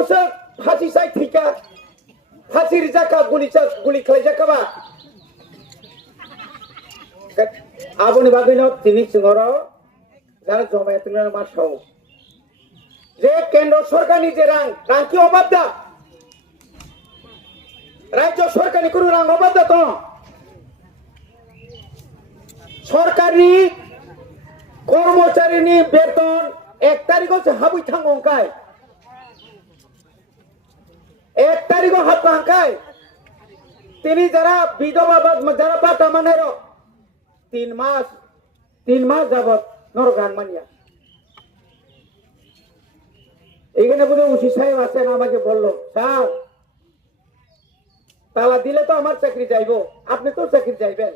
বছর ফাঁসি চাই ঠিকা ফাঁসির জাকা গুলি খাই জাকাবা আবনি বাগিন তিনি সিংহর যারা জমায়েত মাসাও যে কেন্দ্র সরকারনি যে রাং কি অভাব দা রাজ্য সরকারি কোনো রাং অভাব দা তো সরকারি কর্মচারীনি বেতন 1 তারিখ হাবুই থাঙ্গায় 1 তারিখ হাত ভাঙায় তিনি যারা বিধবা যারা বাটা মানের 3 মাস যাবত নরগান মানিয়া এখানে বলে উসি সাহেব আছেন আমাকে বললো স্যার তালা দিলে তো আমার চাকরি যাইব আপনি তো চাকরি যাইবেন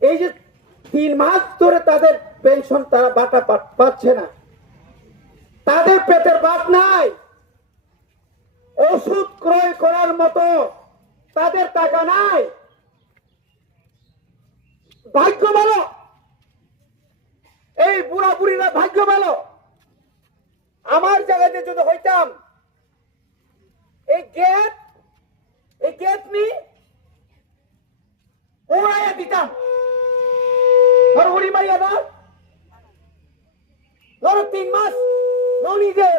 এই যে 3 মাস ধরে তাদের পেনশন তারা বাটা পাচ্ছে না তাদের পেটের ভাত নাই ওষুধ ক্রয় করার মতো তাদের টাকা নাই ভাগ্য ভালো এই বুড়া বুড়িরা ভাগ্য ভালো আমার জায়গাতে যদি হইতাম এই গেট নি ওড়াইয়া দিতাম হরহরি মারিয়া না নর 3 মাস ননি যে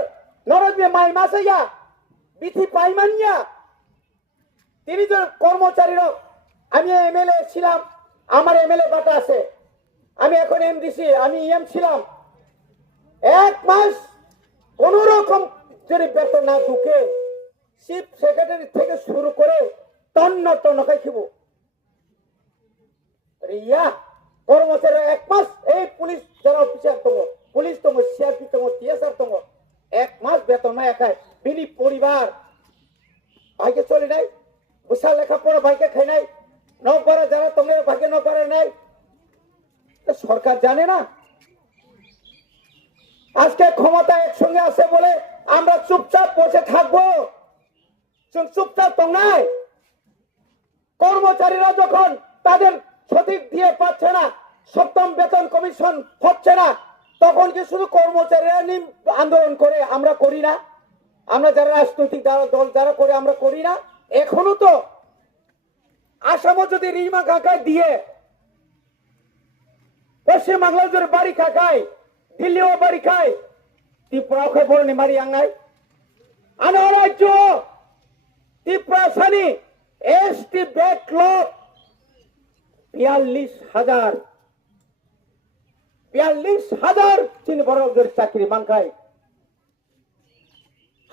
নরদে মাই মাসাইয়া বিথি পাইমানিয়া তিনি যে কর্মচারীরা আমি এমএলএ ছিলাম আমার এমএলএ বাটা আছে আমি এখন এমডিসি আমি ইএম ছিলাম 1 মাস কোন রকম যদি বেতন না ঢুকে চিফ সেক্রেটারি থেকে শুরু করে তন্ন খাইব রিয়া কর্মচারী 1 মাস এই পুলিশ যারা অফিসার তোম পুলিশ তোম সিআরপি তোম টিএসআর তোম 1 মাস বেতন না একাই বিনি পরিবার ভাইকে চলে নাই বুসা লেখাপড়া ভাইকে খাই নাই নকরা যারা তোমার ভাগ্যে নকরা নাই সরকার জানে না আজকে ক্ষমতা একসঙ্গে আছে বলে আমরা চুপচাপ বসে থাকবো চুপচাপ তো নাই কর্মচারীরা যখন তাদের সঠিক দিয়ে পাচ্ছে না 7ম বেতন কমিশন হচ্ছে না তখন কি শুধু কর্মচারীরা আন্দোলন করে আমরা করি না আমরা যারা রাজনৈতিক দল যারা করে আমরা করি না এখনো তো আসামও যদি রিমা কাকায় দিয়ে পশ্চিম বাংলার যদি বাড়ি খাকায় দিল্লিও বাড়ি খায় ত্রিপুরাও খায় বড় মারি আঙ্গাই আনো রাজ্য ত্রিপুরা সানি এসটি ব্যাকলগ 42,000 চিনি বড়দের চাকরি মানখায়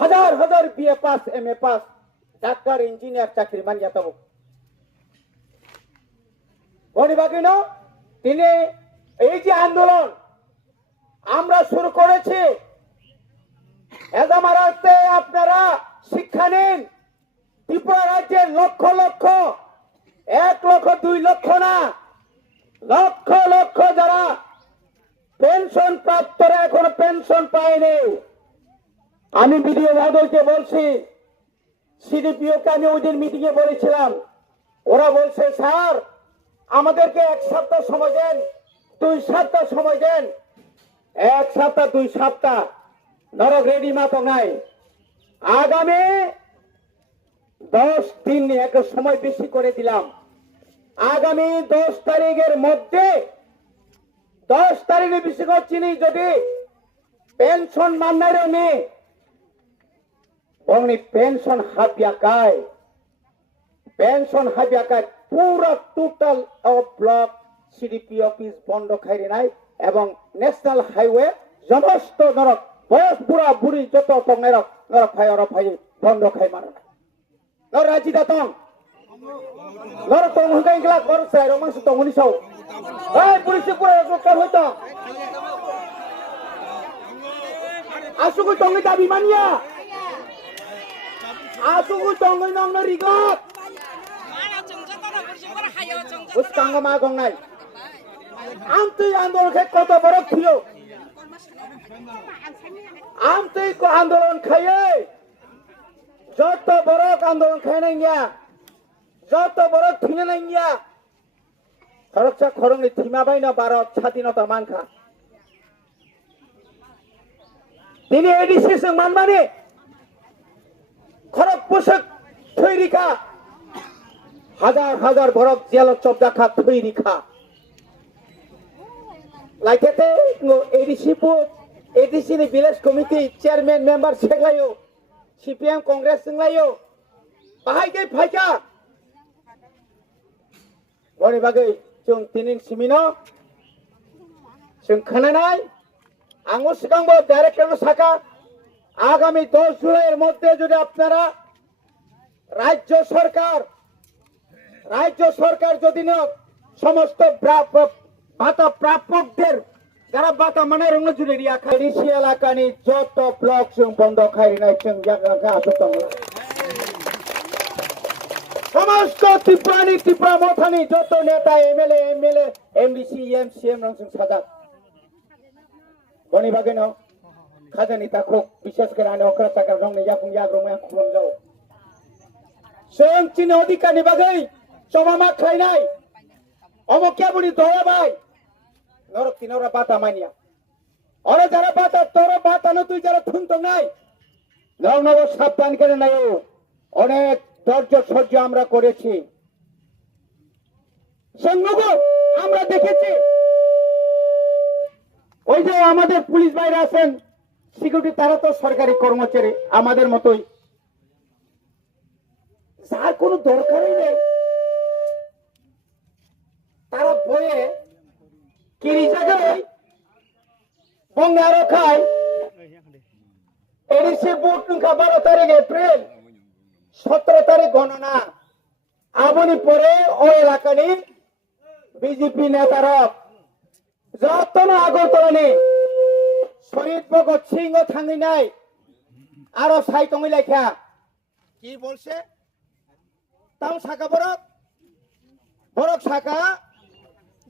হাজার BA pass MA pass doctor engineer চাকরি মানিয়া তব গণিবাগিন তিনি এই যে আন্দোলন আমরা শুরু করেছি এদামারাতে আপনারা শিক্ষা নিন ত্রিপুরা রাজ্যের লক্ষ 1 লক্ষ 2 লক্ষ না লক্ষ যারা পেনশন প্রাপ্তরা এখনো পেনশন পায়নি আমি বিডিও মহোদয়কে বলছি সিডিপিওকে আমি ওই দিন মিটিং এ বলেছিলাম ওরা বলছে স্যার আমাদেরকে 1 সপ্তাহ সময় দেন 2 সপ্তাহ সময় দেন 1 সপ্তাহ 2 সপ্তাহ নরক রেডি মাতো নাই আগামী 10 দিন একটা সময় বেশি করে দিলাম আগামী 10 তারিখের মধ্যে 10 তারিখে বেশি করছিনি যদি পেনশন মান্নার নেই অনলি পেনশন হাবিয়াকায় পুরা total of block CDP office বন্ধ খাইরে নাই এবং ন্যাশনাল হাইওয়ে সমস্ত নরক বয়স বুড়া বুড়ি যত নরক ভাই বন্ধ খাই মানে নর রাজি দাতং নর তং হগাই গলা করছে রমাংস তং উনিশাও এই পুলিশ পুরা রক্ষা হইতো আসুকু তং দাবি মানিয়া আসুকু তং নং রিগত উস্কাঙ্গ মা গংনাই আমতই আন্দোলন কত বড় থিও আমতই কো আন্দোলন খাইয়ে যত বড় আন্দোলন খাই নাই গিয়া যত বড় থিনে নাই গিয়া খরচা খরংনি থিমা বাইনা ভারত স্বাধীনতা মানখা তিনি এডিসি মানমানে খরক পোশাক থৈরিকা হাজার হাজার বরফ জেল চবদাখা থৈরিকা লাইকেতে एडीसी नि विलेज कमिटी चेयरमैन मेंबर सेगलायो सीपीएम कांग्रेस जोंलायो बाहायगे फायका बनि बागै जों दिनै सिमिनो जों खोनानाय आंबो सिगांबो डाइरेक्टर साका आगामी 10 जुलाइয়ের মধ্যে যদি আপনারা রাজ্য সরকার যদি না সমস্ত ভাতা প্রাপকদের যারা বাতা মানে রঙ জুড়ে রিয়া খাইছি এলাকানি যত ব্লক जों বন্ধ খাইনাই जों জায়গাকে আসতাম সমস্ত ত্রিপুরা মথানি যত নেতা এমএলএ এমডিসি এমসিএম রং जों সাজা বনি বাগে ন খাজানি তাকো বিশেষ করে আনে অকরা টাকা রং ने याकुं याग्रमया खुलम जाओ जों चिनि अधिकारनि बागै जमामा खाइनाय अमकिया बुनि दया भाई नरक तिनरा बाता मानिया अरे যারা বাতা তোর বাতা না তুই যারা শুনতো নাই নব সাবধান করে নাই অনেক ধৈর্য সহ্য আমরা করেছি সঙ্গগো আমরা দেখেছি ওই যে আমাদের পুলিশ ভাইরা আছেন সিকিউরিটি তারা তো সরকারি কর্মচারী আমাদের মতই যার কোনো দরকারই নেই তারা বয়ে কিরি জায়গায় বঙ্গারো খায় এডিসি বুট নুখা 12 তারিখ এপ্রিল 17 তারিখ গণনা আবনি পরে ওই এলাকানি বিজেপি নেতারা যতন আগরতলানি শহীদ ভগৎ সিংহ থাঙ্গি নাই আরো সাইতঙ্গি লেখা কি বলছে তাও শাখা বরক শাখা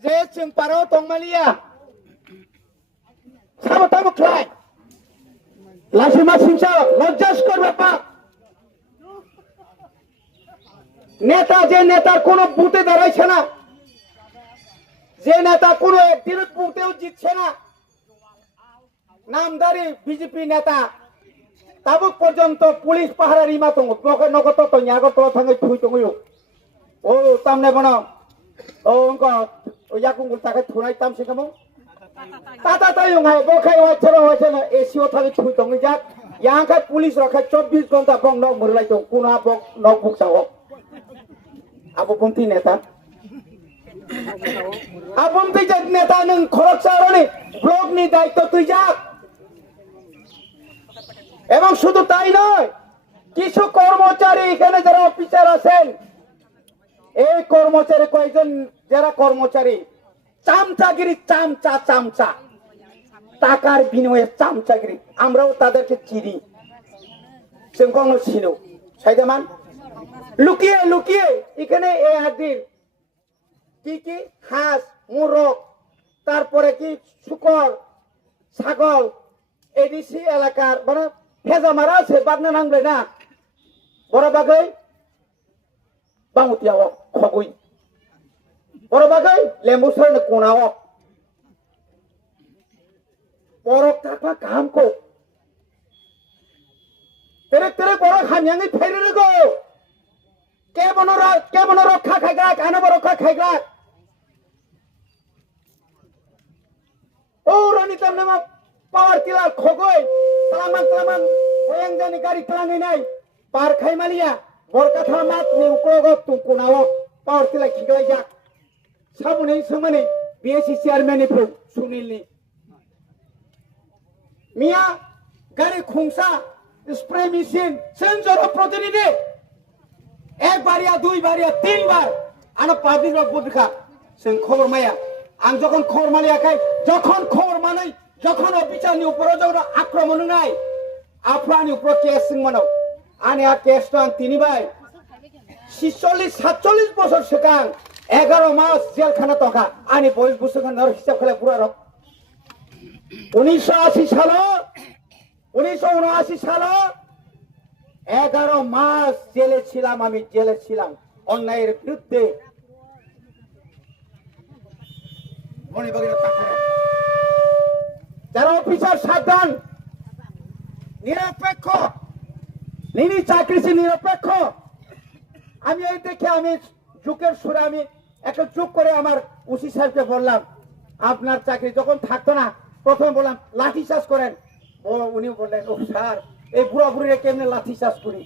যে जों पारो तंमालिया साबो ताबो ख्लाय लासिमा सिंसा लज्जास करबे पा नेता जे नेता कोनो बुते दाঁড়াইছে না যে নেতা কোনো একদিন বুতেও জিতছে না নামদারি বিজেপি নেতা তাবুক পর্যন্ত পুলিশ পাহারা রিমা তঙ্গ নগত তো ইয়াগত থাঙ্গে থুই তঙ্গিও ও তামনে বনা ও অঙ্ক याकुंगुल ताके थुनाय तामसे कामो ताता तायong हाय बखाय वाचना एसीओ थाके थुई तंगि जाक यांखा पुलिस रखा 24 घंटा बंग नक मुरलाय दं कुना बक नक बुकसाव आबो बंती नेता आबंती जे नेता नों खरकसारनि ब्लक नि दायित्व तुই যাক এবং শুধু তাই নয় কিছু কর্মচারী এখানে যারা অফিসার আছেন এই কর্মচারী কয়েকজন যারা কর্মচারী চামচাগিরি চামচা টাকার বিনিময়ে চামচাগিরি আমরাও তাদেরকে চিনি जों কোনো চিনো সাইদামান লুকিয়ে এখানে এই হাদির কি হাঁস মোরগ তারপরে কি শুকর ছাগল এডিসি এলাকার মানে ভেজা মারা আছে বাগনা নাংলে না বড় বাগৈ বাংutiयाव खगुई बड़ बागै लेमुसर कोनाव बरक थाफा कामको तेरे बरक हामयांगै फेरेगो केबन रक्षा खायग्रा कानबो रक्षा खायग्रा ओ रानी तामनेमा पावर टिलार खगुई तलामान बयांजानि गाड़ी तलाङै नाय बार खायमालिया बरका थामात नि उक्रोगो तुकुनाव पावर टिलार खिगलाय जा साबुनै सोमोनै बीएससी चेयरमैन नि सुनीलनि मिया गाड़ी खुंसा स्प्रे मेशिन जों जनप्रतिनिधि एक बारिया दुई बारिया तीन बार आना पाब्लिक रक बुद्धिखा जों खबर माया आं जखन खबर मालियाखै जखन खबर मानै जखन अफिसारनि उपराव जों आक्रमण नाय आफानि उपराव केस जों मानाव आने आ केस तो आं तिनिबाय 46-47 বছর सिगां 11 मास जेलखाना तका आनि बयस बुसुखान हिसाब खालाय बुरा रक 1980 সালে 11 মাস জেলে ছিলাম আমি জেলে ছিলাম অন্যায়ের বিরুদ্ধে যারা অফিসার সাবধান নিরপেক্ষ নিনি চাকরিছি নিরপেক্ষ। আমি এই দেখে আমি যুগের সুরে আমি একটা চুপ করে আমার ওসি সাহেবকে বললাম, আপনার চাকরি যখন থাকতো না প্রথমে বললাম লাঠি চাষ করেন। উনি বললেন, ও স্যার এই বুড়া বুড়িরা কেমনে লাঠি চাষ করি?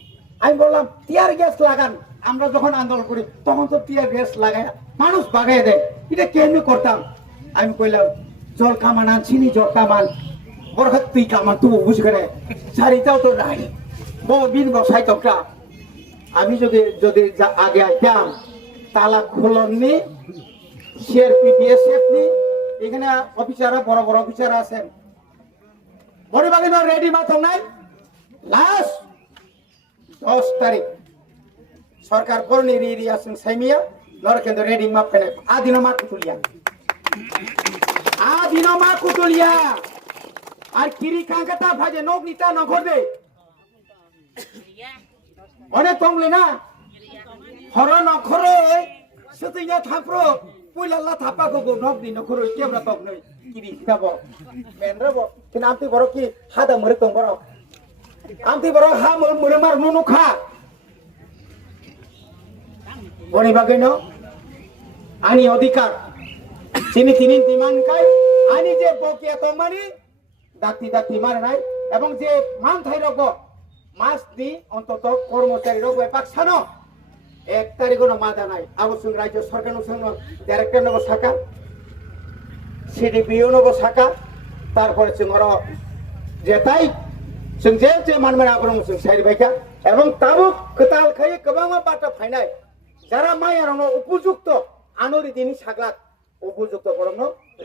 আমি বললাম টিয়ার গ্যাস লাগান, আমরা যখন আন্দোলন করি তখন তো টিয়ার গ্যাস লাগায় মানুষ বাগাই দেয়, এটা কেমনি করতাম? আমি কইলাম জল কামান আনছিনি, জল কামান বড় তুই কামান তবু বুঝ করে শাড়িটাও তো নাই বিন বসাই তোকা। আমি যদি যদি আগে আইতাম তালা খুলননি সিআরপি বিএসএফ নি এখানে অফিসাররা বড় বড় অফিসার আছেন বড় বাগিন রেডি মাথা নাই। লাস্ট 10 তারিখ সরকার করনি রি আছেন সাইমিয়া লড় কেন্দ্র রেডি মাপ কেন আদিন মা কুতুলিয়া আর কিরি কাঙ্কাটা ভাজে নখ নিতা নখর দে অনেক কমলে না হর নখরে সেতুইয়া থাপ্রো পুইলাল্লা থাপা গো নখনি নখরে কেমরা তক নই কিরি যাব মেনরাব কিন্তু আমতি বড় কি হাদা মরে তং বড় আমতি বড় হা মরে মার নুনুখা বনি বাগেন আনি অধিকার চিনি তিনি ডিমান্ড খাই আনি যে বকিয়া তংমানি ডাক্তি ডাক্তি মারে নাই এবং যে মান থাই রব মাস দি অন্তত কর্মচারী রব পাকছানো 1 তারিখও মাদা নাই আবশ্যক রাজ্য সরকার ডাইরেক্টর নব শাখা সিডিপিও নব শাখা তারপরে जोंर যেটাই जों যে মানমেন আবরং जों সাইড বাইকা এবং তাবুক কতাল খাই গোबां বাটা ফাইনাই যারা মায়ারন উপযুক্ত আনরি দিনি সাগলা উপযুক্ত বরং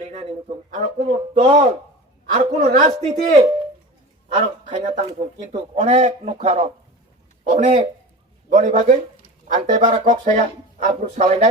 রেনানি মতো আর কোন দল আর কোন রাজনীতি আর খাইনা তাংতো কিন্তু অনেক নুখার অনেক বনি বাগে আনতে বারা কক সায়া আব্রু সালাইনাই